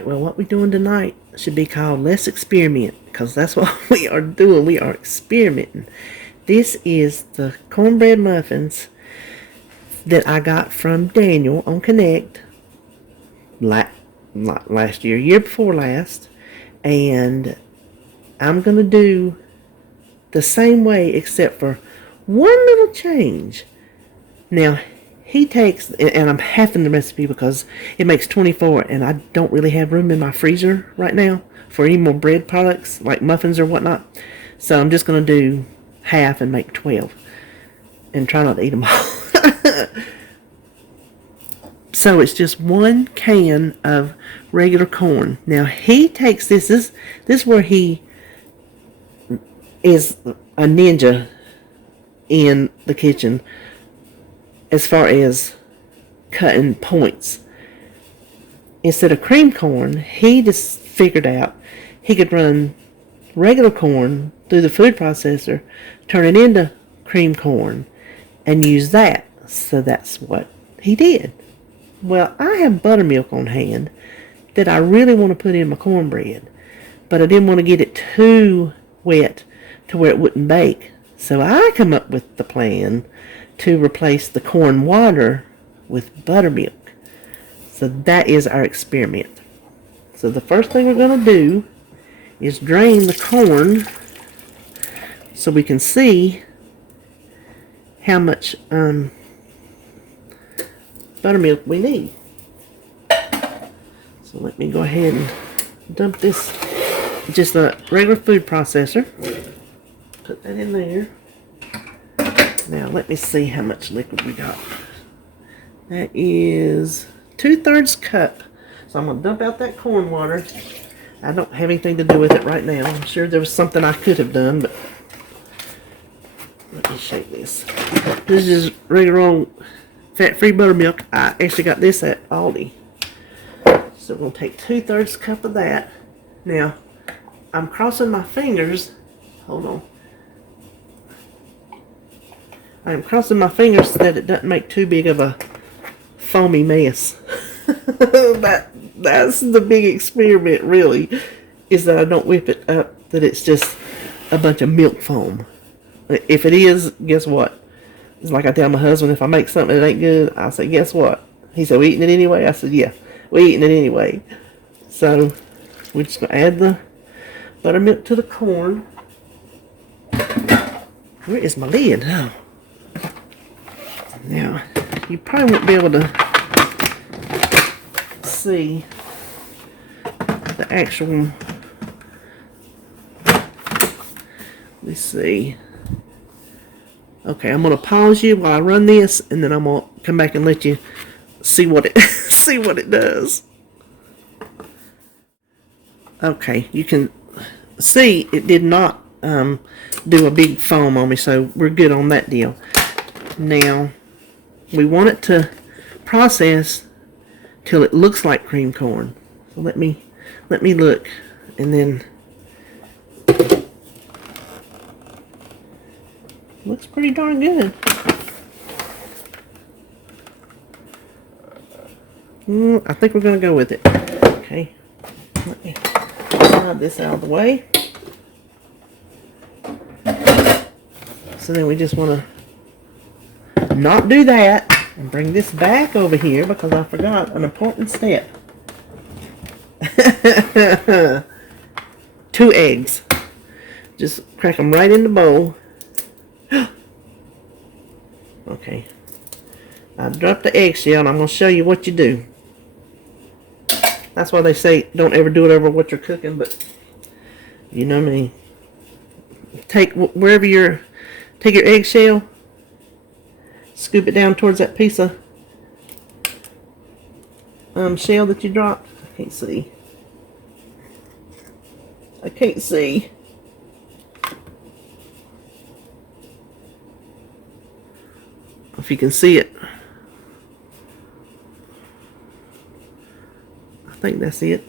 Alright, well, what we're doing tonight should be called Let's Experiment, because that's what we are doing. We are experimenting. This is the cornbread muffins that I got from Daniel on Connect last year before last. And I'm going to do the same way except for one little change. Now, he takes, and I'm halving the recipe because it makes 24, and I don't really have room in my freezer right now for any more bread products like muffins or whatnot. So I'm just going to do half and make 12 and try not to eat them all. So it's just 1 can of regular corn. Now he takes this is where he is a ninja in the kitchen as far as cutting points. Instead of cream corn, he just figured out he could run regular corn through the food processor, turn it into cream corn, and use that. So that's what he did. Well, I have buttermilk on hand that I really want to put in my cornbread, but I didn't want to get it too wet to where it wouldn't bake. So I come up with the plan to replace the corn water with buttermilk. So that is our experiment. So the first thing we're going to do is drain the corn so we can see how much buttermilk we need. So let me go ahead and dump this, just a regular food processor. Put that in there. Now let me see how much liquid we got. That is 2/3 cup. So I'm going to dump out that corn water. I don't have anything to do with it right now. I'm sure there was something I could have done, but let me shake this. This is regular old fat-free buttermilk. I actually got this at Aldi. So we'll take 2/3 cup of that. Now, I'm crossing my fingers. Hold on. I'm crossing my fingers so that it doesn't make too big of a foamy mess. That's the big experiment, really, is that I don't whip it up, that it's just a bunch of milk foam. If it is, guess what? It's like I tell my husband, if I make something that ain't good, I'll say, guess what? He said, we eating it anyway? I said, yeah, we eating it anyway. So, we're just going to add the buttermilk to the corn. Where is my lid? Oh. Now, you probably won't be able to see the actual, let's see. Okay, I'm going to pause you while I run this, and then I'm going to come back and let you see what it see what it does. Okay, you can see it did not do a big foam on me, so we're good on that deal. Now, we want it to process till it looks like cream corn. So let me look, and then looks pretty darn good. I think we're going to go with it. Okay, let me slide this out of the way. So then we just want to not do that and bring this back over here because I forgot an important step. 2 eggs. Just crack them right in the bowl. Okay. I dropped the eggshell, and I'm going to show you what you do. That's why they say don't ever do it over what you're cooking, but you know me. Take your eggshell, scoop it down towards that piece of shell that you dropped. I can't see. I can't see. If you can see it. I think that's it.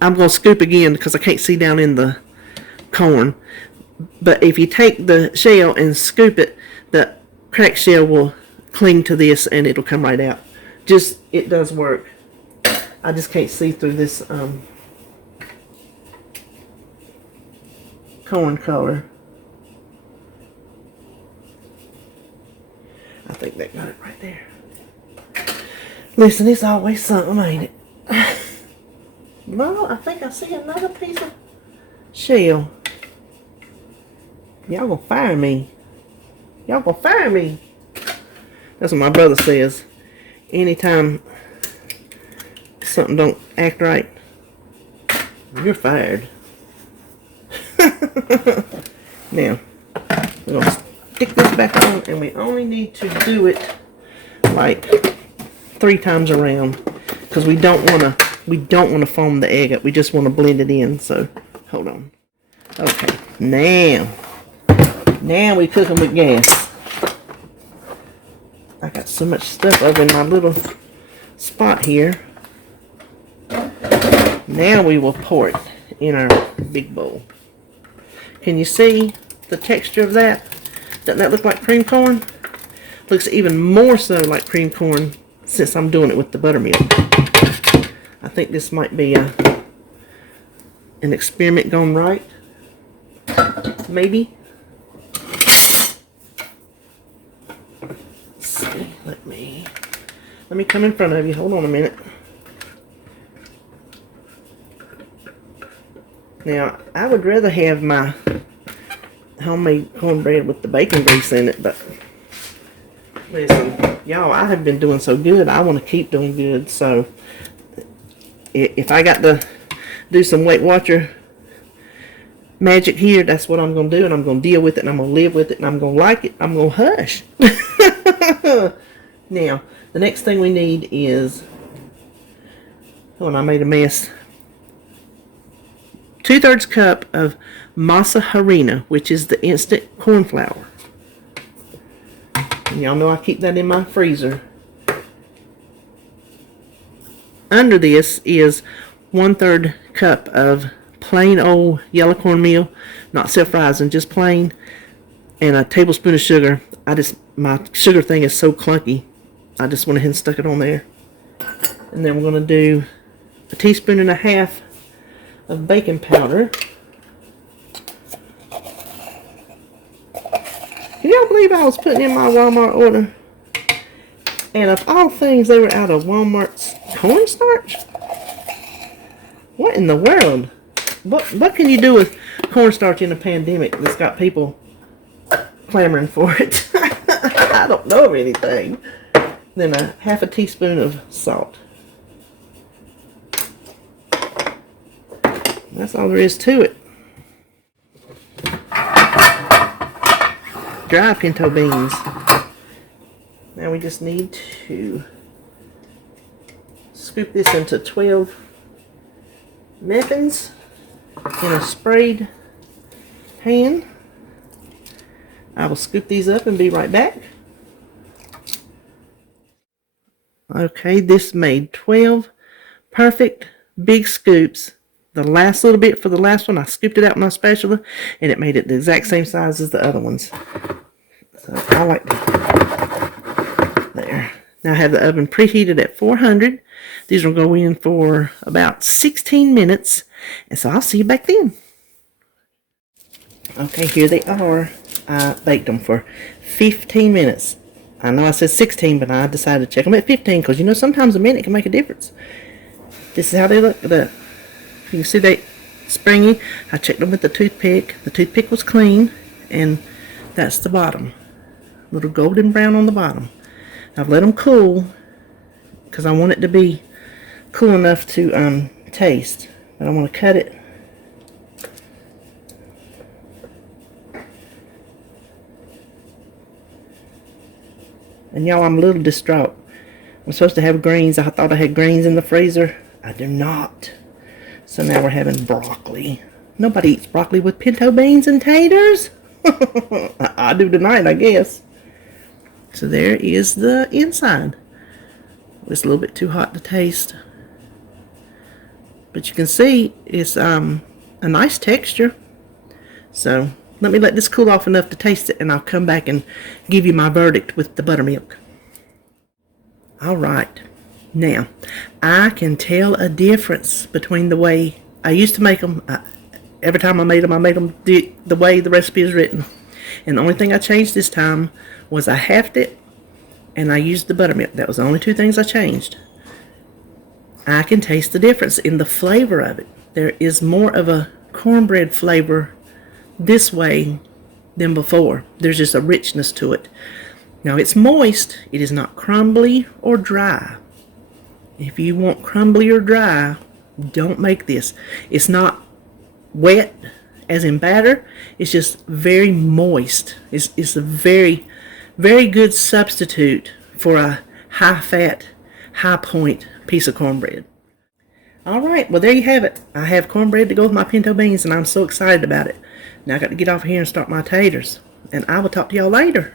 I'm going to scoop again because I can't see down in the corn. But if you take the shell and scoop it, the cracked shell will cling to this and it'll come right out. it does work. I just can't see through this corn color. I think that got it right there. Listen, it's always something, ain't it? Well, I think I see another piece of shell. Y'all gonna fire me. Y'all gonna fire me. That's what my brother says. Anytime something don't act right, you're fired. Now, we're gonna stick this back on, and we only need to do it like 3 times around, because we don't want to foam the egg up. We just want to blend it in. So hold on. Okay, now we cook them with gas. I got so much stuff over in my little spot here. Now we will pour it in our big bowl. Can you see the texture of that? Doesn't that look like cream corn? Looks even more so like cream corn since I'm doing it with the buttermilk. I think this might be an experiment gone right. Maybe. Let's see. Let me come in front of you. Hold on a minute. Now, I would rather have my homemade cornbread with the bacon grease in it, but listen, y'all, I have been doing so good. I want to keep doing good. So if I got to do some Weight Watcher magic here, that's what I'm going to do, and I'm going to deal with it, and I'm going to live with it, and I'm going to like it. I'm going to hush. Now, the next thing we need is, oh, and I made a mess. 2/3 cup of masa harina, which is the instant corn flour. And y'all know I keep that in my freezer. Under this is 1/3 cup of plain old yellow cornmeal, not self-rising, just plain, and a tablespoon of sugar. My sugar thing is so clunky, I just went ahead and stuck it on there. And then we're going to do 1.5 teaspoons of baking powder. Can y'all believe I was putting in my Walmart order, and of all things, they were out of Walmart's cornstarch? What in the world? What can you do with cornstarch in a pandemic that's got people clamoring for it? I don't know of anything. Then 1/2 teaspoon of salt. That's all there is to it. Dry pinto beans. Now we just need to scoop this into 12 muffins in a sprayed pan. I will scoop these up and be right back. Okay, this made 12 perfect big scoops. The last little bit for the last one, I scooped it out with my spatula, and it made it the exact same size as the other ones. So I like that. There. Now I have the oven preheated at 400. These will go in for about 16 minutes, and so I'll see you back then. Okay, here they are. I baked them for 15 minutes. I know I said 16, but I decided to check them at 15 because, you know, sometimes a minute can make a difference. This is how they look. You can see they springy. I checked them with the toothpick. The toothpick was clean, and that's the bottom. A little golden brown on the bottom. I've let them cool because I want it to be cool enough to taste. But I want to cut it. And y'all, I'm a little distraught. I'm supposed to have greens. I thought I had greens in the freezer. I do not. So now we're having broccoli. Nobody eats broccoli with pinto beans and taters. I do tonight, I guess. So there is the inside. It's a little bit too hot to taste. But you can see it's a nice texture. So let me let this cool off enough to taste it, and I'll come back and give you my verdict with the buttermilk. All right. Now, I can tell a difference between the way I used to make them. Every time I made them the way the recipe is written. And the only thing I changed this time was I halved it and I used the buttermilk. That was the only two things I changed. I can taste the difference in the flavor of it. There is more of a cornbread flavor this way than before. There's just a richness to it. Now it's moist. It is not crumbly or dry. If you want crumbly or dry, don't make this. It's not wet as in batter. It's just very moist. It's a very, very good substitute for a high-fat, high-point piece of cornbread. Alright, well there you have it. I have cornbread to go with my pinto beans and I'm so excited about it. Now I got to get off here and start my taters. And I will talk to y'all later.